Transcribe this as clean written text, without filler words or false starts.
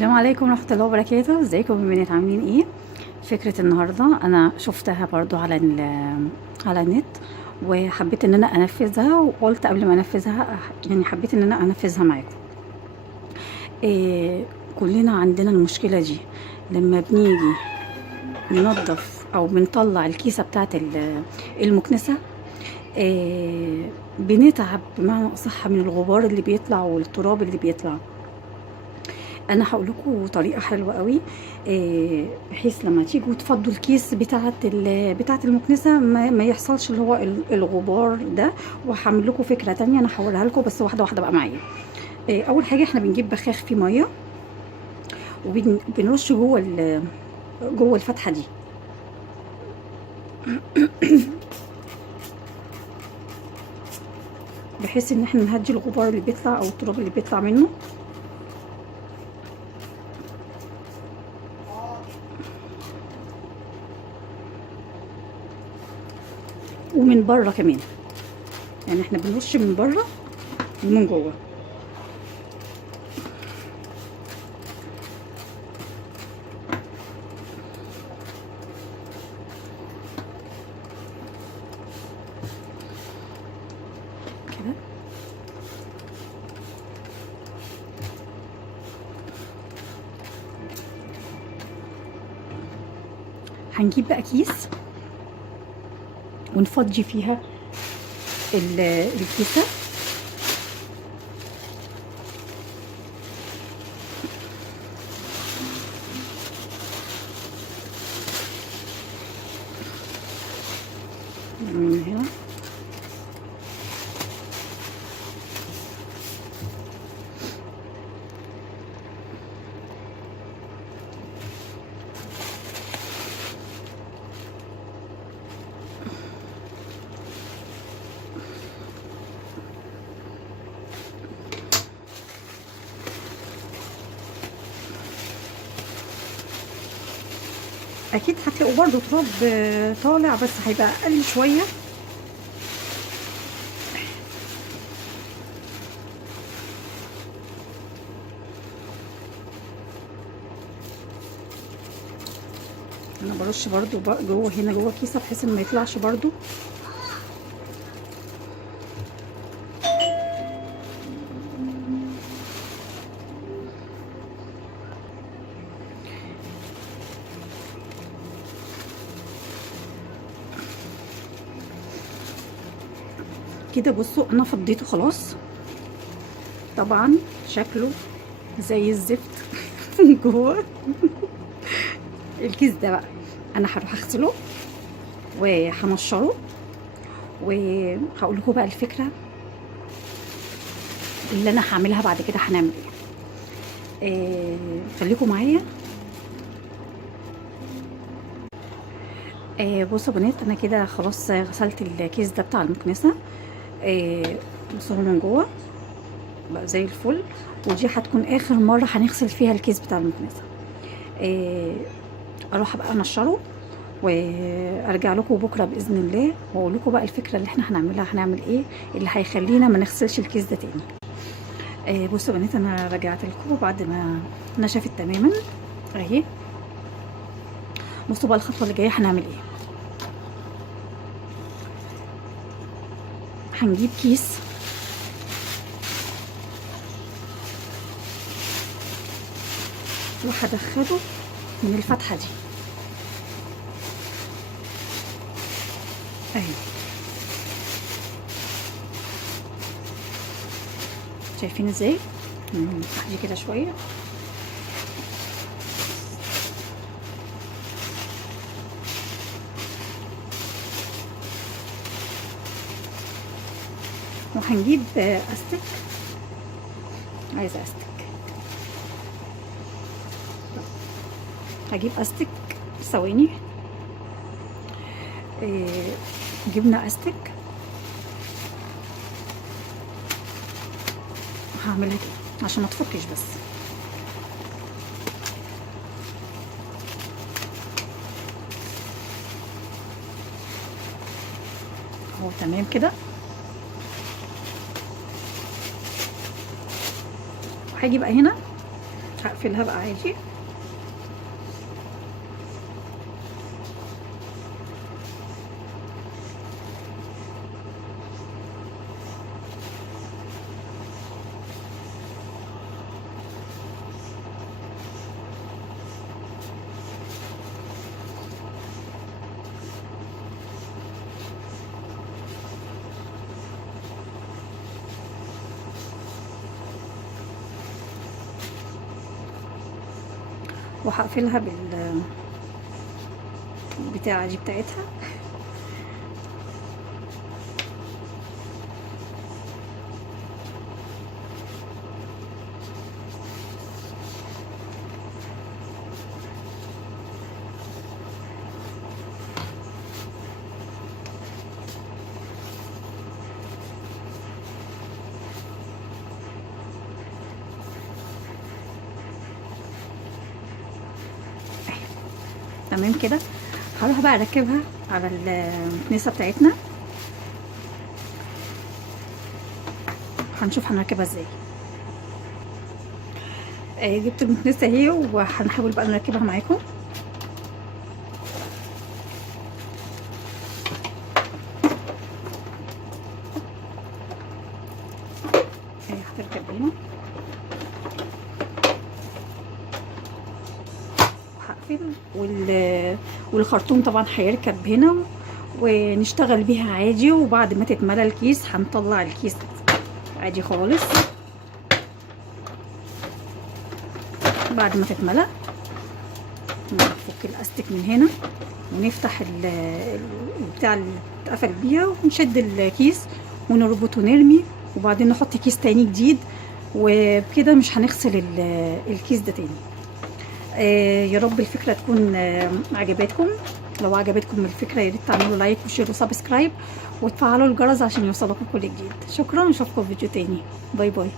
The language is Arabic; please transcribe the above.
السلام عليكم ورحمة الله وبركاته. ازيكم يا بنات، عاملين ايه؟ فكرة النهاردة انا شفتها برضو على النت، وحبيت ان انا انفذها، وقلت قبل ما انفذها يعني حبيت ان انا انفذها معاكم. إيه، كلنا عندنا المشكلة دي لما بنيجي ننظف او بنطلع الكيسة بتاعت المكنسة. بنتعب بمعنى اصح من الغبار اللي بيطلع والتراب اللي بيطلع. انا هقول لكم طريقه حلوه قوي، بحيث لما تيجوا تفضوا الكيس بتاعه المكنسه ما يحصلش اللي هو الغبار ده. وهعمل لكم فكره تانية انا هوريها لكم، بس واحده واحده بقى معايا. اول حاجه احنا بنجيب بخاخ فيه ميه، وبنرش جوه الفتحه دي. بحيث ان احنا نهدي الغبار اللي بيطلع او التراب اللي بيطلع منه. ومن بره كمان، يعني احنا بنرش من بره ومن جوه. كده هنجيب بقى كيس ونفضي فيها الكيسه. من هنا اكيد هتلاقوا برضو تراب طالع، بس هيبقى اقل شويه. انا برش برضو جوه هنا جوه كيسه، بحيث ان ما يطلعش برضو. كده بصوا انا فضيته خلاص. طبعا شكله زي الزفت من جوه. الكيس ده بقى انا هروح اغسله وهنشره، وهقول لكم بقى الفكره اللي انا هعملها بعد كده هنعمل ايه. خليكم معايا. بصوا يا بنات، انا كده خلاص غسلت الكيس ده بتاع المكنسه. بصوا من جوه بقى زي الفل. ودي هتكون اخر مره هنغسل فيها الكيس بتاع المكنسه. اروح بقى انشره وارجع لكم بكره باذن الله، واقول لكم بقى الفكره اللي احنا هنعملها، هنعمل ايه اللي هيخلينا ما نغسلش الكيس ده تاني. بصوا يا بنات، انا رجعت لكم بعد ما نشفت تماما اهي. بصوا بقى الخطوه اللي جايه هنعمل ايه. هنجيب كيس وهدخله من الفتحه دي اهي. شايفين ازاي؟ نفتح دي كده شويه. وهنجيب استك. عايزه استك، هجيب استك. ثواني. جبنا استك. هعملها كده عشان ما تفكش بس. اهو تمام كده. هاجي بقى هنا هقفلها بقى عادي. وهقفلها بالبتاعة دي بتاعتها. تمام كده. هروح بقى اركبها على المكنسه بتاعتنا، هنشوف هنركبها ازاي. جبت المكنسه اهي وهنحاول بقى نركبها معاكم. هتركب هنا والخرطوم طبعا هيركب هنا ونشتغل بيها عادي. وبعد ما تتملى الكيس هنطلع الكيس عادي خالص. بعد ما تتملى نفك الاستك من هنا ونفتح البتاع اللي اتقفل بيها ونشد الكيس ونربط ونرمي، وبعدين نحط كيس تاني جديد، وبكده مش هنغسل الكيس ده تاني. يا رب الفكرة تكون عجبتكم. لو عجبتكم الفكرة يا ريت تعملوا لايك وشير وسبسكرايب وتفعلوا الجرس عشان يوصلكم كل جديد. شكرا، نشوفكم في فيديو تاني. باي باي.